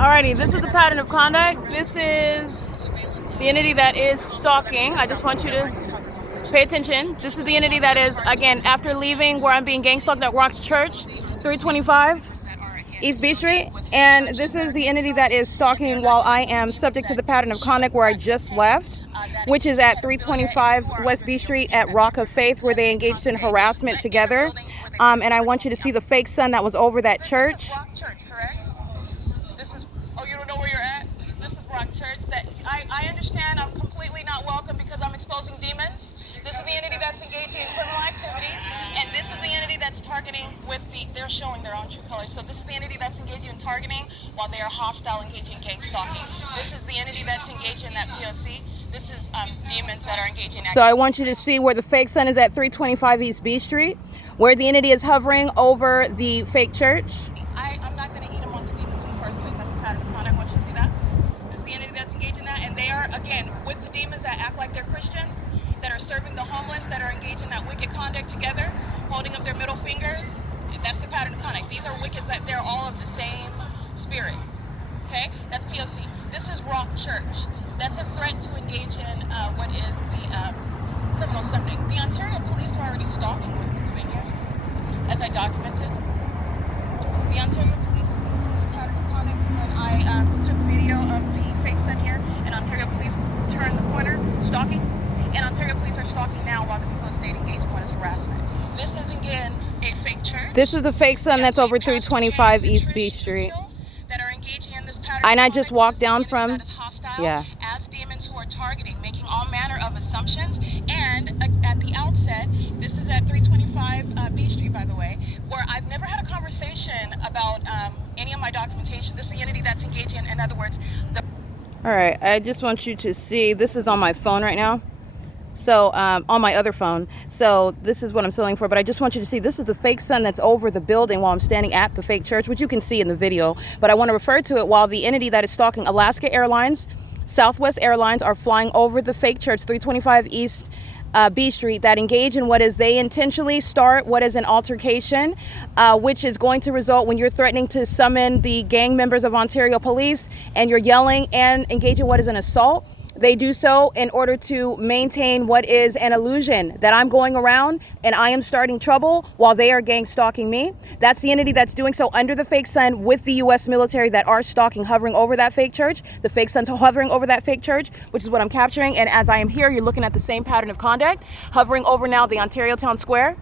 Alrighty, this is the pattern of conduct. This is the entity that is stalking. I just want you to pay attention. This is the entity that is, again, after leaving where I'm being gang stalked at Rock Church, 325 East B Street. And this is the entity that is stalking while I am subject to the pattern of conduct where I just left, which is at 325 West B Street at Rock of Faith, where they engaged in harassment together. And I want you to see the fake sun that was over that church. Rock Church, correct? This is, oh, you don't know where you're at? This is Rock Church. That I understand I'm completely not welcome because I'm exposing demons. This is the entity that's engaging in criminal activity, and this is the entity that's targeting with they're showing their own true colors. So this is the entity that's engaging in targeting while they are hostile, engaging in gang stalking. This is the entity that's engaged in that P.O.C. This is demons that are engaging in So I want you to see where the fake sun is at 325 East B Street, where the entity is hovering over the fake church. I'm not going to eat amongst demons in the first place. That's the pattern of conduct. I want you to see that. This is the entity that's engaged in that, and they are, again, with the demons that act like they're Christians, that are serving the homeless, that are engaged in that wicked conduct together, holding up their middle fingers. That's the pattern of conduct. These are wicked, that they're all of the same spirit. Okay? That's P.O.C. This is Rock Church. That's a threat to engage in what is the criminal summoning. The Ontario police are already stalking with this figure, as I documented. The Ontario police, this is the pattern of conduct. When I took video of the fake sun here, and Ontario police turned the corner, stalking. And Ontario police are stalking now while the people in the state engage in what is harassment. This is, again, a fake church. This is the fake sun that's over 325 East B Street. That are engaging in this pattern. And I just walked down from, yeah, as demons who are targeting, making all manner of assumptions. And at the outset, this is at 325 B Street, by the way, where I've never had a conversation about any of my documentation. This is the entity that's engaging, in other words, the... All right, I just want you to see, this is on my phone right now. So on my other phone. So this is what I'm selling for, but I just want you to see, this is the fake sun that's over the building while I'm standing at the fake church, which you can see in the video, but I want to refer to it while the entity that is stalking Alaska Airlines, Southwest Airlines are flying over the fake church, 325 East B Street, that engage in what is, they intentionally start what is an altercation, which is going to result when you're threatening to summon the gang members of Ontario Police and you're yelling and engage in what is an assault. They do so in order to maintain what is an illusion that I'm going around and I am starting trouble while they are gang stalking me. That's the entity that's doing so under the fake sun with the U.S. military that are stalking, hovering over that fake church. The fake sun's hovering over that fake church, which is what I'm capturing. And as I am here, you're looking at the same pattern of conduct, hovering over now the Ontario Town Square,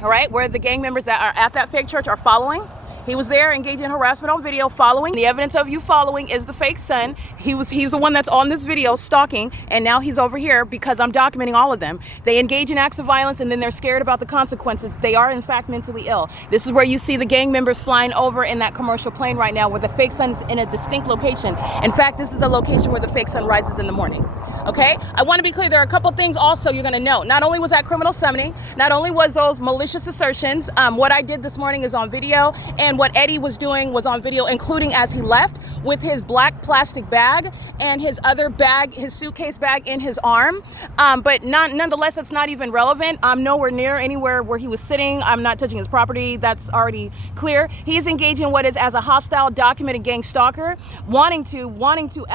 all right, where the gang members that are at that fake church are following. He was there engaging in harassment on video, following. The evidence of you following is the fake sun. He's the one that's on this video stalking, and now he's over here because I'm documenting all of them. They engage in acts of violence and then they're scared about the consequences. They are in fact mentally ill. This is where you see the gang members flying over in that commercial plane right now, where the fake sun's in a distinct location. In fact, this is the location where the fake sun rises in the morning. Okay, I want to be clear, there are a couple things also you're going to know. Not only was that criminal summoning, not only was those malicious assertions, what I did this morning is on video, and what Eddie was doing was on video, including as he left with his black plastic bag and his other bag, his suitcase bag in his arm. But nonetheless, it's not even relevant. I'm nowhere near anywhere where he was sitting. I'm not touching his property. That's already clear. He is engaging in what is as a hostile, documented gang stalker, wanting to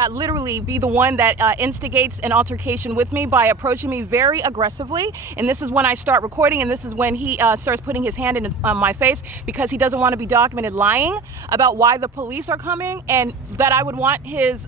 literally be the one that instigates an altercation with me by approaching me very aggressively. And this is when I start recording, and this is when he starts putting his hand in my face because he doesn't want to be documented lying about why the police are coming, and that I would want his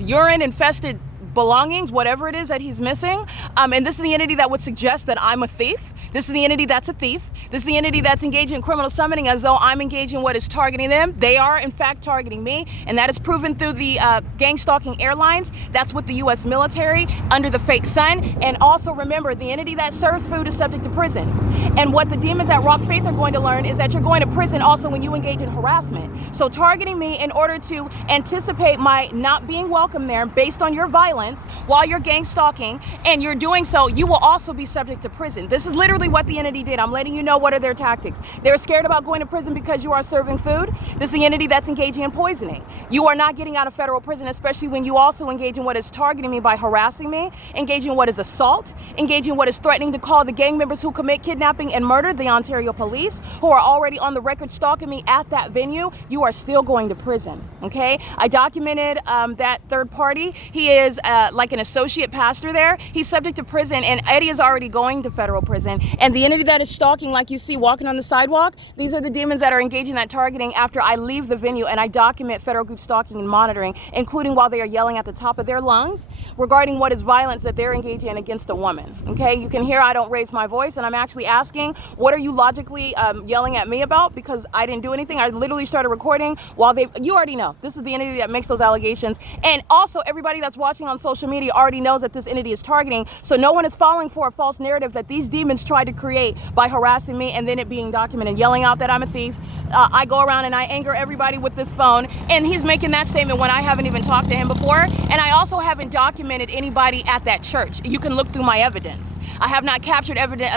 urine infested belongings, whatever it is that he's missing. And this is the entity that would suggest that I'm a thief. This is the entity that's a thief. This is the entity that's engaging in criminal summoning as though I'm engaging in what is targeting them. They are in fact targeting me, and that is proven through the gang stalking airlines. That's with the U.S. military under the fake sun. And also remember, the entity that serves food is subject to prison. And what the demons at Rock Faith are going to learn is that you're going to prison also when you engage in harassment. So targeting me in order to anticipate my not being welcome there based on your violence while you're gang stalking, and you're doing so, you will also be subject to prison. This is literally what the entity did. I'm letting you know what are their tactics. They're scared about going to prison because you are serving food. This is the entity that's engaging in poisoning. You are not getting out of federal prison, especially when you also engage in what is targeting me by harassing me, engaging in what is assault, engaging in what is threatening to call the gang members who commit kidnapping and murder, the Ontario police, who are already on the record stalking me at that venue. You are still going to prison, okay? I documented that third party. He is like an associate pastor there. He's subject to prison, and Eddie is already going to federal prison. And the entity that is stalking, like you see walking on the sidewalk, these are the demons that are engaging that targeting after I leave the venue, and I document federal group stalking and monitoring, including while they are yelling at the top of their lungs regarding what is violence that they're engaging in against a woman. Okay, you can hear I don't raise my voice, and I'm actually asking, what are you logically yelling at me about? Because I didn't do anything. I literally started recording while you already know this is the entity that makes those allegations. And also everybody that's watching on social media already knows that this entity is targeting, so no one is falling for a false narrative that these demons tried to create by harassing me and then it being documented, yelling out that I'm a thief. I go around and I anger everybody with this phone, and he's making that statement when I haven't even talked to him before. And I also haven't documented anybody at that church. You can look through my evidence. I have not captured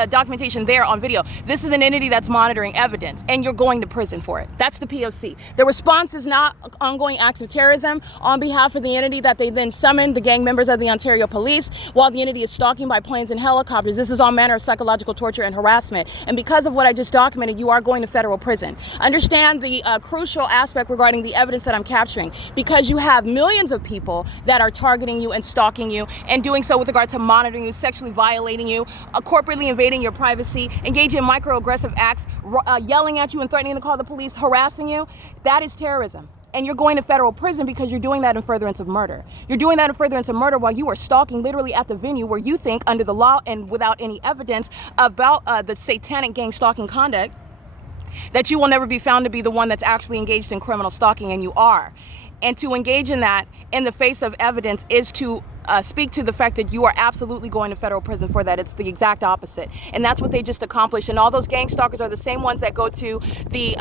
documentation there on video. This is an entity that's monitoring evidence, and you're going to prison for it. That's the P.O.C. The response is not ongoing acts of terrorism on behalf of the entity that they then summoned, the gang members of the Ontario police, while the entity is stalking by planes and helicopters. This is all manner of psychological torture and harassment. And because of what I just documented, you are going to federal prison. Understand the crucial aspect regarding the evidence that I'm capturing, because you have millions of people that are targeting you and stalking you and doing so with regard to monitoring you, sexually violating you, corporately invading your privacy, engaging in microaggressive acts, yelling at you and threatening to call the police, harassing you. That is terrorism. And you're going to federal prison because you're doing that in furtherance of murder. You're doing that in furtherance of murder while you are stalking literally at the venue where you think, under the law and without any evidence about the satanic gang stalking conduct, that you will never be found to be the one that's actually engaged in criminal stalking, and you are. And to engage in that in the face of evidence is to speak to the fact that you are absolutely going to federal prison for that. It's the exact opposite. And that's what they just accomplished. And all those gang stalkers are the same ones that go to the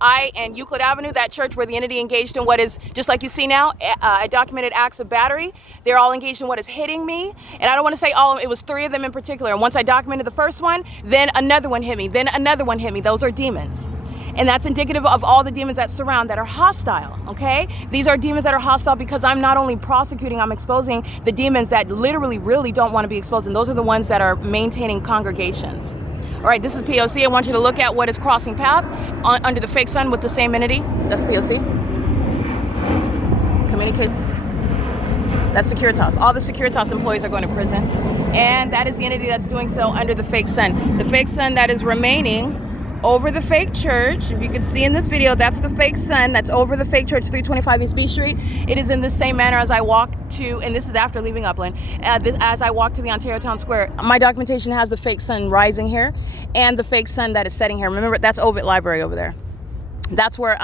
I and Euclid Avenue, that church where the entity engaged in what is, just like you see now, I documented acts of battery. They're all engaged in what is hitting me. And I don't want to say all of them, it was 3 of them in particular. And once I documented the first one, then another one hit me, then another one hit me. Those are demons. And that's indicative of all the demons that surround, that are hostile, okay? These are demons that are hostile because I'm not only prosecuting, I'm exposing the demons that literally really don't want to be exposed. And those are the ones that are maintaining congregations. All right, this is P.O.C. I want you to look at what is crossing path under the fake sun with the same entity. That's P.O.C. Communicate. That's Securitas. All the Securitas employees are going to prison. And that is the entity that's doing so under the fake sun. The fake sun that is remaining over the fake church. If you can see in this video, that's the fake sun that's over the fake church, 325 East B Street. It is in the same manner as I walk to, and this is after leaving Upland, as I walk to the Ontario Town Square. My documentation has the fake sun rising here and the fake sun that is setting here. Remember, that's Ovid Library over there. That's where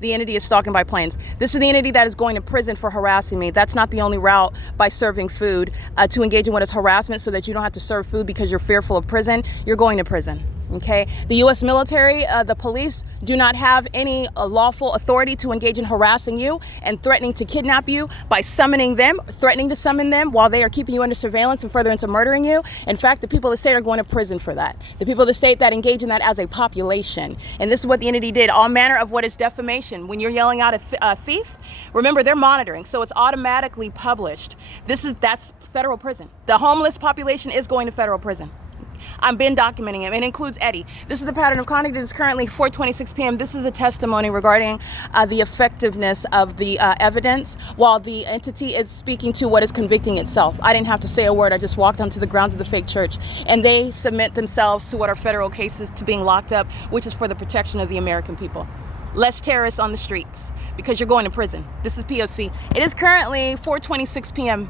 the entity is stalking by planes. This is the entity that is going to prison for harassing me. That's not the only route by serving food to engage in what is harassment so that you don't have to serve food because you're fearful of prison. You're going to prison. Okay, the U.S. military, the police do not have any lawful authority to engage in harassing you and threatening to kidnap you by summoning them, threatening to summon them while they are keeping you under surveillance and furtherance of murdering you. In fact, the people of the state are going to prison for that. The people of the state that engage in that as a population. And this is what the entity did. All manner of what is defamation. When you're yelling out a thief, remember, they're monitoring, so it's automatically published. That's federal prison. The homeless population is going to federal prison. I've been documenting it. It includes Eddie. This is the pattern of conduct. It is currently 4:26 p.m. This is a testimony regarding the effectiveness of the evidence while the entity is speaking to what is convicting itself. I didn't have to say a word. I just walked onto the grounds of the fake church, and they submit themselves to what are federal cases to being locked up, which is for the protection of the American people. Less terrorists on the streets because you're going to prison. This is P.O.C. It is currently 4:26 p.m.